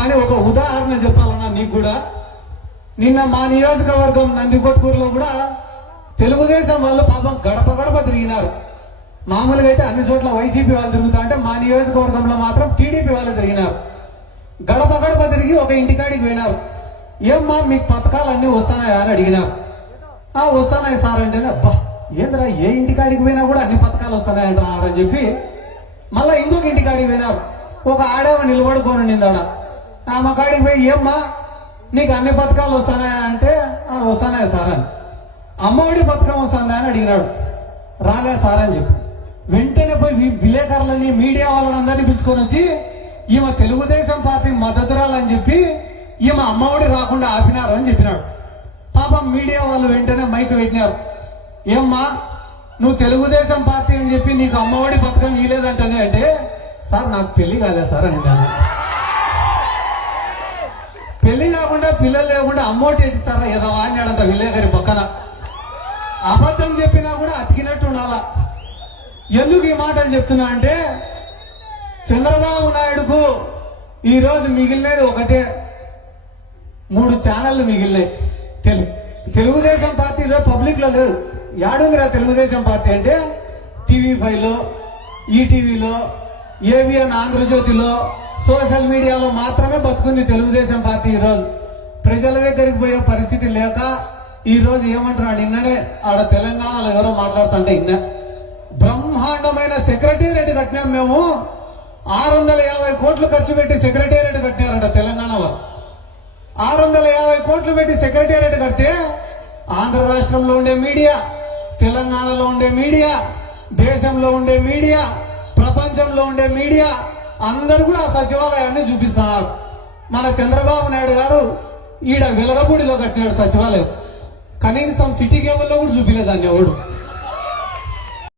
కానీ ఒక ఉదాహరణ చెప్పాలన్నా నీకు కూడా, నిన్న మా నియోజకవర్గం నందికొట్కూరులో కూడా తెలుగుదేశం వాళ్ళు పాపం గడప గడప తిరిగినారు. మామూలుగా అయితే అన్ని చోట్ల వైసీపీ వాళ్ళు తిరుగుతా అంటే మా నియోజకవర్గంలో మాత్రం టీడీపీ వాళ్ళు తిరిగినారు. గడప గడప తిరిగి ఒక ఇంటికాడికి పోయినారు. ఏమ్మా మీకు పథకాలన్నీ వస్తానాయా అని అడిగినారు. వస్తానాయి సార్ అంటేనే అబ్బా ఏంద్రా ఏ ఇంటికాడికి పోయినా కూడా అన్ని పథకాలు వస్తానాయంటారు అని చెప్పి మళ్ళా ఇంకొక ఇంటికాడికి పోయినారు. ఒక ఆడేవ నిలబడుకోని నిందాడ. ఆమె కాడికి పోయి ఏమ్మా నీకు అన్ని పథకాలు వస్తానాయా అంటే వస్తానాయి సార్ అని. అమ్మఒడి పథకం వస్తుందా అని అడిగినాడు. రాలే సార్ అని చెప్పి వెంటనే పోయి విలేకరులని మీడియా వాళ్ళని అందరినీ పిలుచుకొని వచ్చి ఈమె తెలుగుదేశం పార్టీ మద్దతురాలని చెప్పి ఈమె అమ్మఒడి రాకుండా ఆపినారు అని చెప్పినాడు. పాపం మీడియా వాళ్ళు వెంటనే మైక్ పెట్టినారు. ఏమ్మా నువ్వు తెలుగుదేశం పార్టీ అని చెప్పి నీకు అమ్మఒడి పథకం ఇలేదంటనే అంటే సార్ నాకు పెళ్లి కాలేదు సార్ అని. పెళ్లి కాకుండా పిల్లలు లేకుండా అమ్మఒడి ఎట్టిస్తారా ఏదో వాడినాడంత విలేకరి పక్కన. అబద్ధం చెప్పినా కూడా అతికినట్టు ఉండాలా. ఎందుకు ఈ మాటలు చెప్తున్నా అంటే చంద్రబాబు నాయుడుకు ఈరోజు మిగిలినది ఒకటే, 3 ఛానళ్లు మిగిలినాయి. తెలుగుదేశం పార్టీలో పబ్లిక్ లో లేదు. యాడుందిరా తెలుగుదేశం పార్టీ అంటే TV5లో, ఈటీవీలో, ఏవిఎన్ ఆంధ్రజ్యోతిలో, సోషల్ మీడియాలో మాత్రమే బతుకుంది తెలుగుదేశం పార్టీ. ఈరోజు ప్రజల దగ్గరికి పోయే పరిస్థితి లేక ఈ రోజు ఏమంటున్నాడు, నిన్ననే ఆడ తెలంగాణలో ఎవరో మాట్లాడుతుంటే ఇన్న బ్రహ్మాండమైన సెక్రటేరియట్ కట్టినాం మేము, 650 కోట్లు ఖర్చు పెట్టి సెక్రటేరియట్ కట్టినారంట తెలంగాణ వాళ్ళు. 650 కోట్లు పెట్టి సెక్రటేరియట్ కడితే ఆంధ్ర రాష్ట్రంలో ఉండే మీడియా, తెలంగాణలో ఉండే మీడియా, దేశంలో ఉండే మీడియా, ప్రపంచంలో ఉండే మీడియా అందరూ కూడా ఆ సచివాలయాన్ని చూపిస్తున్నారు. మన చంద్రబాబు నాయుడు గారు ఈడ వెలగపూడిలో కట్టినాడు సచివాలయం. కనీసం సిటీ కేబుల్లో కూడా చూపిలేదాన్ని ఎవడు.